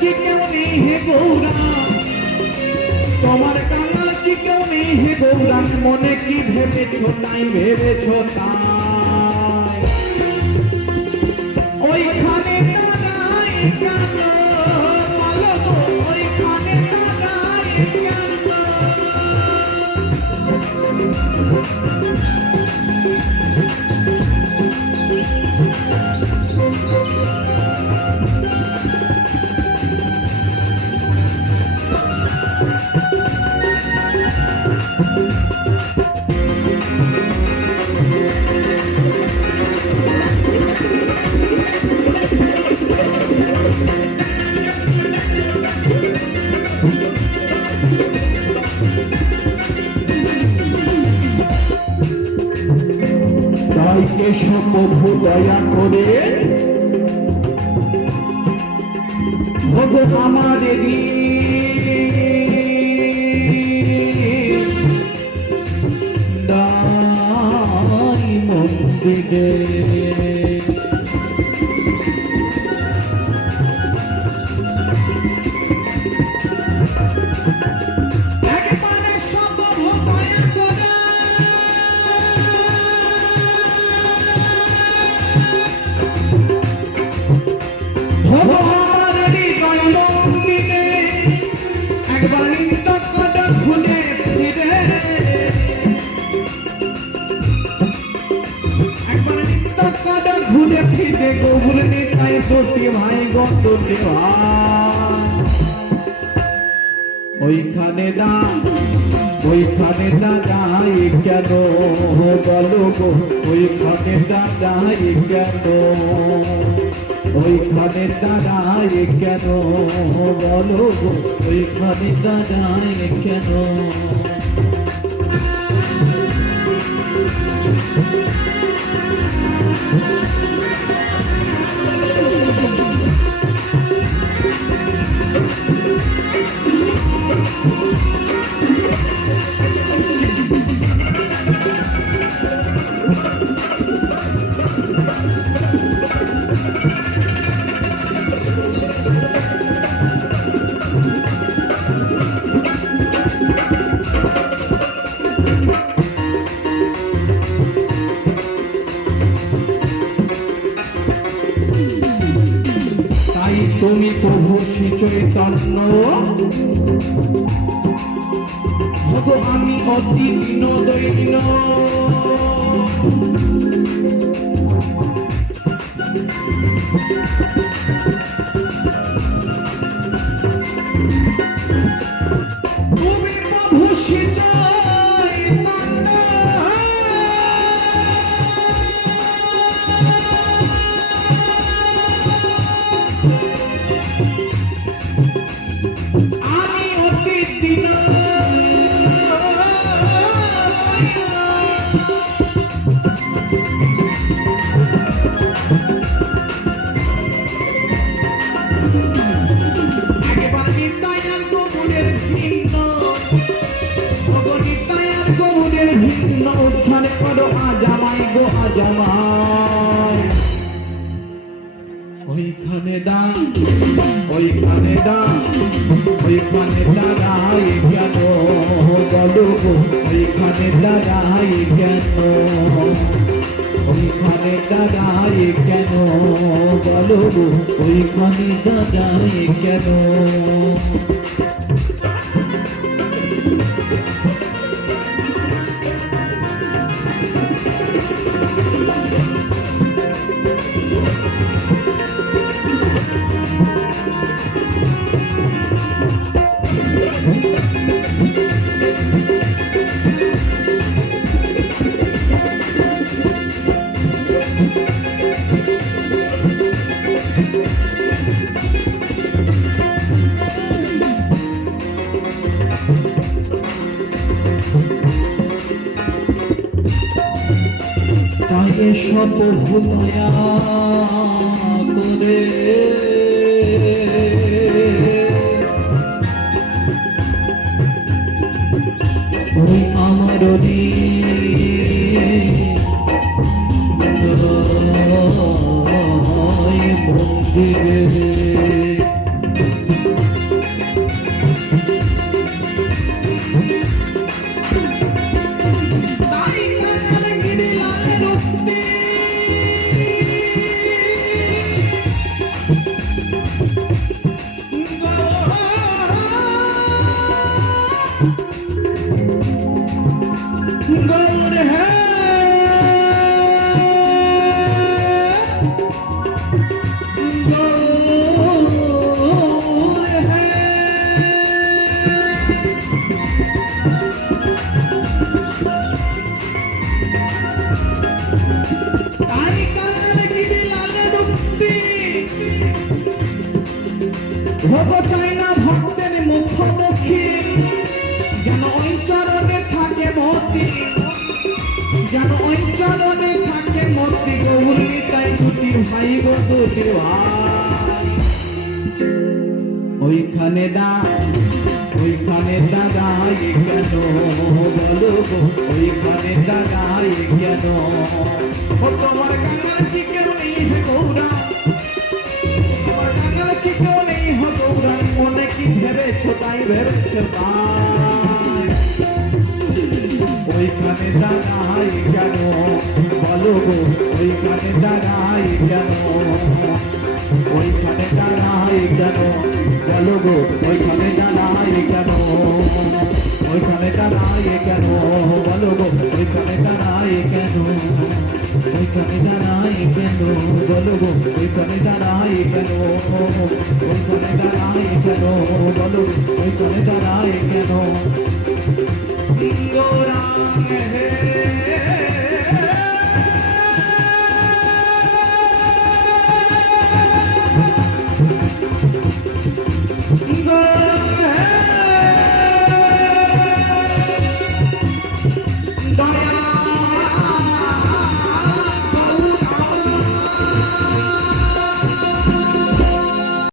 কি কেউ নেই হে গৌরা, তোমার কাঙাল কি কেউ নেই হে গৌরা, মনে কি ভেবেছ তাই ভেবেছ তাই। ওইখানে দাঁড়ায় কেন বলো গো, ওইখানে দাঁড়ায় কেন? তাই কেশব প্রভু দয়া করে ভগো আমাদেরই দাই মন্দিরে। ওইখানে দাঁড়াই কেন বলো গো, ওইখানে দাঁড়াই কেন, ওইখানে দাঁড়াই কেন বলো গো, ওইখানে দাঁড়াই কেন? তুমি প্রভু শ্রী চৈতন্য, ভগো আমি অতি দীন দৈন্য। তুমি প্রভু শ্রী চৈতন্য, উত্থানে করো আজামাই গো আজামাই। ওইখানে ওইখানে দাঁড়াই কেন বলো গো, ওইখানে দাঁড়াই কেন, ওইখানে দাঁড়াই কেন বলো গো, ওইখানে দাঁড়াই কেন? সব ভূতয়া করে ওই আমার মন্দিরে ভোগ চাই না ভক্তের মুখোমুখি, যেন ওই চরণে থাকে মতি, যেন ওই চরণে থাকে মতি। গৌরী তাই দুটি ভাই গো দুটি ভাই, ওইখানে দাঁড়াই কেন বলো গো, ওইখানে দাঁড়াই কেন? ও তোমার কাঙাল কি কেউ নেই হে গৌরা, তোমার কাঙাল কি কেউ নেই হে গৌরা, মনে কি ভেবেছো তাই ভেবেছো তাই। ওইখানে দাঁড়াই কেন বলো গো, ওইখানে দাঁড়াই কেন? ওইখানে দাঁড়াই কেন বলো গো, ওইখানে দাঁড়াই কেন? ওইখানে দাঁড়াই কেন বলো গো, ওইখানে দাঁড়াই কেন? ওইখানে দাঁড়াই কেন বলো গো, ওইখানে দাঁড়াই কেন? ওইখানে দাঁড়াই কেন বলো, ওইখানে দাঁড়াই কেন? গৌরাঙ্গ হে দয়া